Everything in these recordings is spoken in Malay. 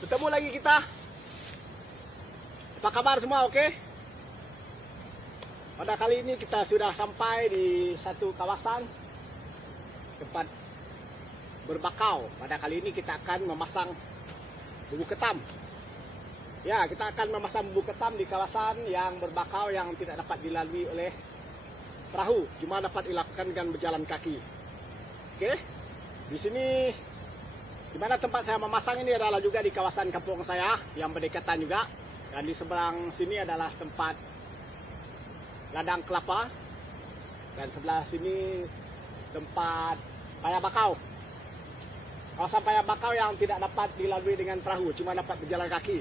Bertemu lagi kita. Apa kabar semua, oke? Pada kali ini kita sudah sampai di satu kawasan tempat berbakau. Pada kali ini kita akan memasang bumbu ketam. Ya, kita akan memasang bumbu ketam di kawasan yang berbakau yang tidak dapat dilalui oleh perahu, cuma dapat dilakukan dengan berjalan kaki. Oke, di sini di mana tempat saya memasang ini adalah juga di kawasan kampung saya yang berdekatan juga, dan di seberang sini adalah tempat ladang kelapa, dan sebelah sini tempat paya bakau. Kawasan paya bakau yang tidak dapat dilalui dengan perahu, cuma dapat berjalan kaki.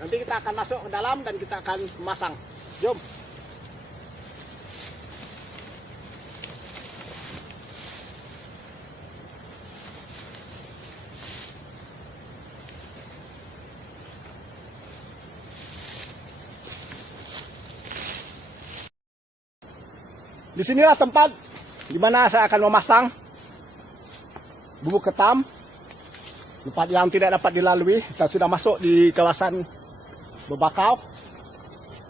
Nanti kita akan masuk ke dalam dan kita akan memasang. Jom. Di sinilah tempat di mana saya akan memasang bumbu ketam, tempat yang tidak dapat dilalui. Kita sudah masuk di kawasan berbakau,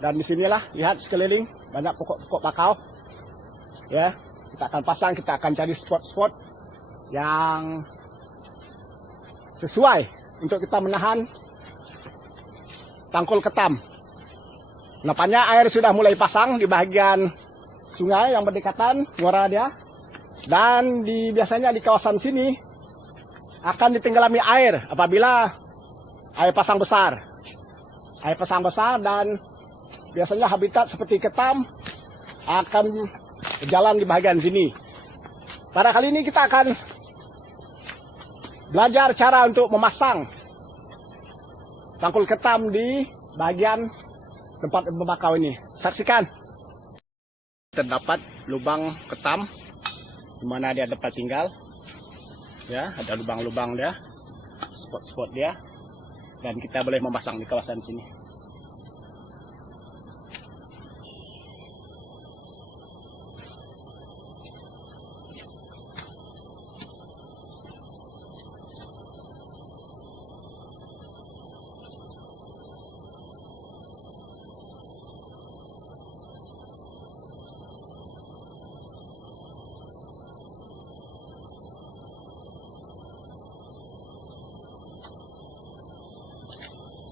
dan di sinilah lihat sekeliling banyak pokok-pokok bakau. Ya, kita akan pasang, kita akan cari spot-spot yang sesuai untuk kita menahan tangkul ketam. Nampaknya air sudah mulai pasang di bagian sungai yang berdekatan muara dia, dan biasanya di kawasan sini akan ditenggelami air apabila air pasang besar. Air pasang besar, dan biasanya habitat seperti ketam akan berjalan di bagian sini. Pada kali ini kita akan belajar cara untuk memasang tangkul ketam di bagian tempat berbakau ini. Saksikan. Terdapat lubang ketam di mana dia dapat tinggal. Ya, ada lubang-lubang dia, spot-spot dia, dan kita boleh memasang di kawasan sini.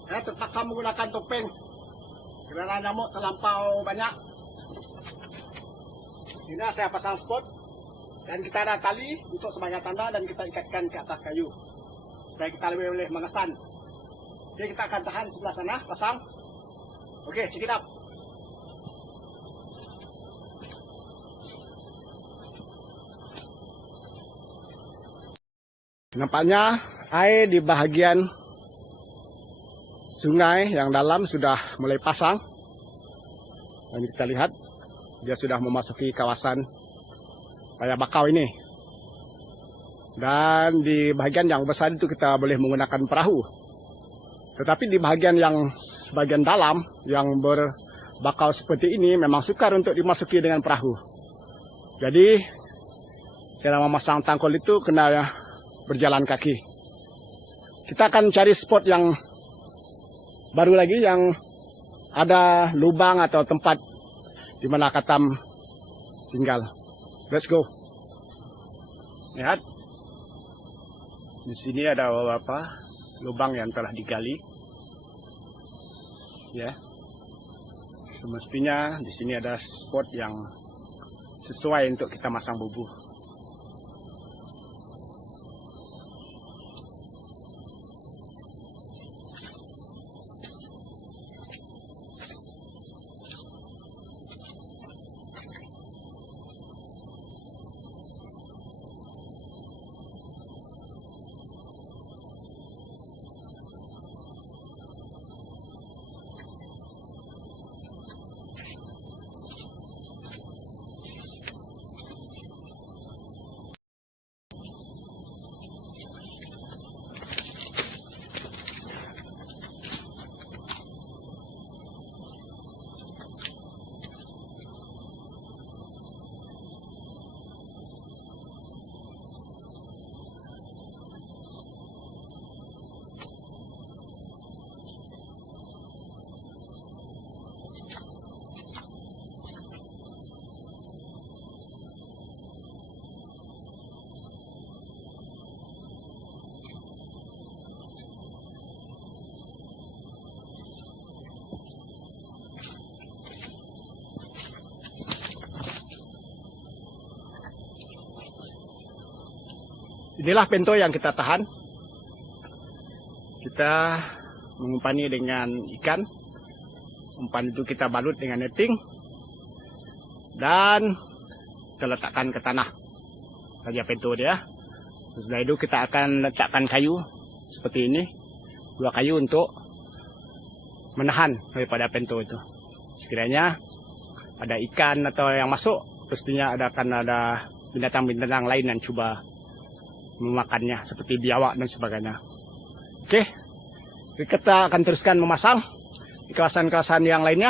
Saya terpaksa menggunakan topeng karena nyamuk terlampau banyak. Ini saya pasang spot, dan kita ada tali untuk sebagai tanda, dan kita ikatkan ke atas kayu supaya kita lebih boleh mengesan. Jadi kita akan tahan sebelah sana, pasang. Oke, check it out. Nampaknya air di bahagian sungai yang dalam sudah mulai pasang, dan kita lihat dia sudah memasuki kawasan paya bakau ini. Dan di bagian yang besar itu kita boleh menggunakan perahu, tetapi di bagian yang bagian dalam yang berbakau seperti ini memang sukar untuk dimasuki dengan perahu. Jadi cara memasang tangkul itu kena berjalan kaki. Kita akan cari spot yang baru lagi yang ada lubang atau tempat di mana ketam tinggal. Let's go. Lihat, di sini ada beberapa lubang yang telah digali. Ya, semestinya di sini ada spot yang sesuai untuk kita masang bumbu. Inilah pento yang kita tahan. Kita mengumpani dengan ikan. Umpan itu kita balut dengan netting dan kita letakkan ke tanah saja pento dia. Setelah itu kita akan letakkan kayu seperti ini, 2 kayu untuk menahan daripada pento itu. Sekiranya ada ikan atau yang masuk, pastinya akan ada binatang-binatang lain yang coba memakannya seperti biawak dan sebagainya. Oke, kita akan teruskan memasang di kawasan-kawasan yang lainnya.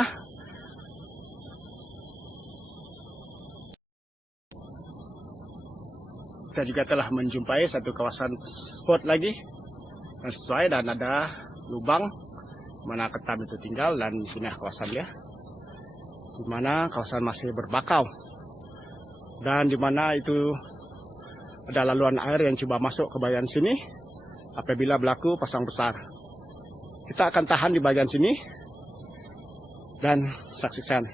Kita juga telah menjumpai satu kawasan spot lagi yang sesuai dan ada lubang mana ketam itu tinggal, dan di sini kawasan dia, di mana kawasan masih berbakau dan di mana itu ada laluan air yang coba masuk ke bagian sini apabila berlaku pasang besar. Kita akan tahan di bagian sini dan saksikan.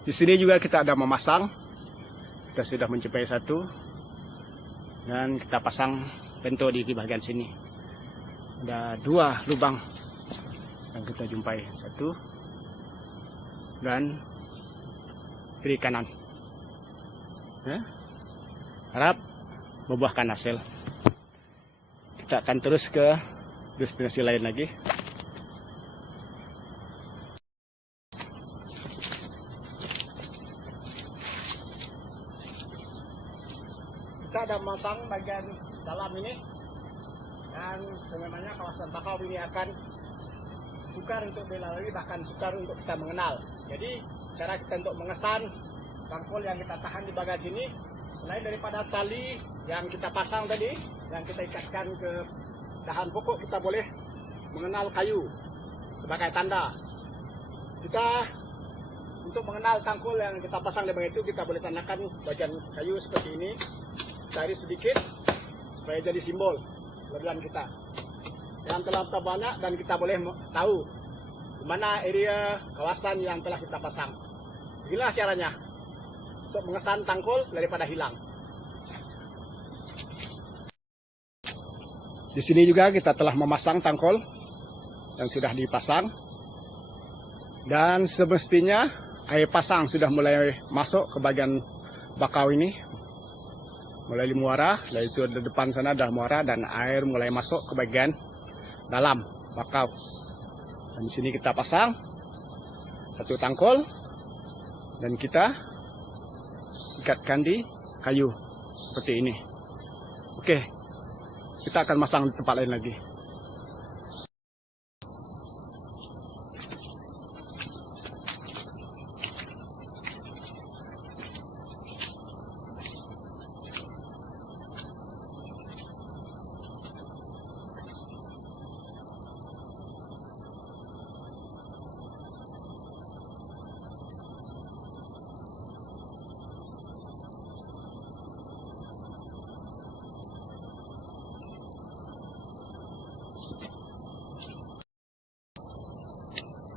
Di sini juga kita ada memasang. Kita sudah mencapai satu dan kita pasang pento di bagian sini. Ada 2 lubang yang kita jumpai, 1 dan kiri kanan. Ya, harap membuahkan hasil. Kita akan terus ke destinasi lain lagi. Kita ada memasang bagian dalam ini, dan sebenarnya kawasan bakau ini akan sukar untuk dilalui, bahkan sukar untuk kita mengenal. Jadi cara kita untuk mengesan tangkul yang kita tahan di bagian sini, selain daripada tali yang kita pasang tadi, yang kita ikatkan ke dahan pokok, kita boleh mengenal kayu sebagai tanda. Kita untuk mengenal tangkul yang kita pasang di bagian itu, kita boleh tandakan bagian kayu seperti ini. Cari sedikit supaya jadi simbol lebihan kita yang telah kita banyak, dan kita boleh tahu di mana area kawasan yang telah kita pasang. Inilah caranya untuk mengesan tangkul daripada hilang. Di sini juga kita telah memasang tangkul yang sudah dipasang, dan semestinya air pasang sudah mulai masuk ke bagian bakau ini. Mulai di muara, dari itu di depan sana ada muara, dan air mulai masuk ke bagian dalam bakau. Dan di sini kita pasang 1 tangkul dan kita ikatkan di kayu seperti ini. Oke, kita akan masang di tempat lain lagi.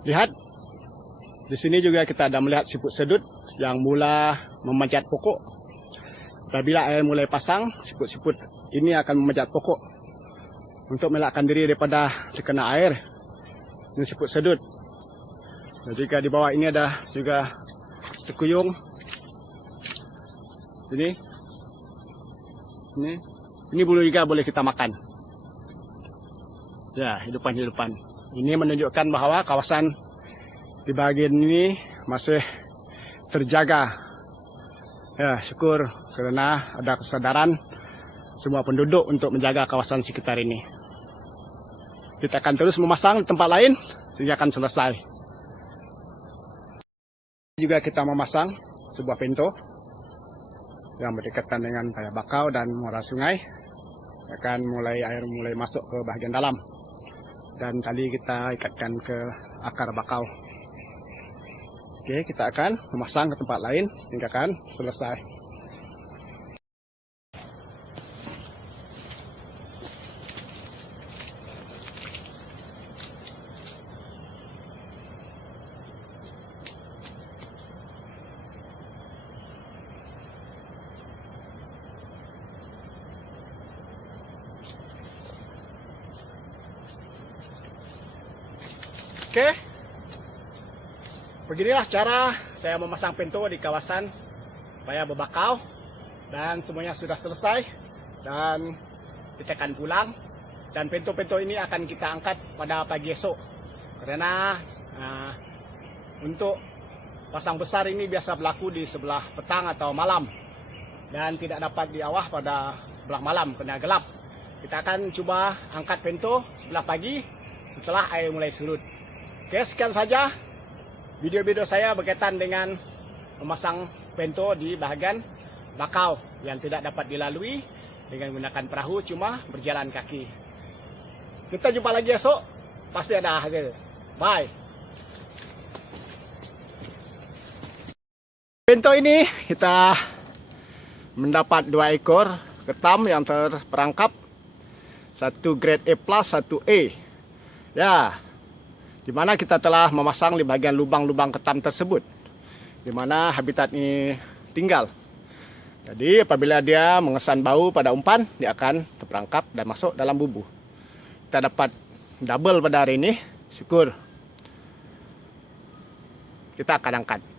Lihat, di sini juga kita ada melihat siput sedut yang mula memanjat pokok. Apabila air mulai pasang, siput-siput ini akan memanjat pokok untuk melakkan diri daripada terkena air. Ini siput sedut. Dan jika di bawah ini ada juga tekuyung. Ini bulu juga boleh kita makan. Ya, hidupan-hidupan. Ini menunjukkan bahwa kawasan di bagian ini masih terjaga. Ya, syukur karena ada kesadaran semua penduduk untuk menjaga kawasan sekitar ini. Kita akan terus memasang di tempat lain sehingga akan selesai. Juga kita memasang sebuah pintu yang berdekatan dengan paya bakau dan muara sungai. Akan air mulai masuk ke bagian dalam. Dan tali kita ikatkan ke akar bakau. Oke, kita akan memasang ke tempat lain hingga akan selesai. Oke, beginilah cara saya memasang pintu di kawasan paya berbakau, dan semuanya sudah selesai dan kita akan pulang. Dan pintu-pintu ini akan kita angkat pada pagi esok karena untuk pasang besar ini biasa berlaku di sebelah petang atau malam dan tidak dapat diawah pada sebelah malam kena gelap. Kita akan coba angkat pintu sebelah pagi setelah air mulai surut. Oke, sekian saja video-video saya berkaitan dengan memasang pintu di bahagian bakau yang tidak dapat dilalui dengan menggunakan perahu, cuma berjalan kaki. Kita jumpa lagi esok, pasti ada hasil. Bye. Pintu ini kita mendapat 2 ekor ketam yang terperangkap, satu grade A+, satu A. Ya, di mana kita telah memasang di bagian lubang-lubang ketam tersebut, di mana habitat ini tinggal. Jadi apabila dia mengesan bau pada umpan, dia akan terperangkap dan masuk dalam bubu. Kita dapat double pada hari ini, syukur. Kita akan angkat.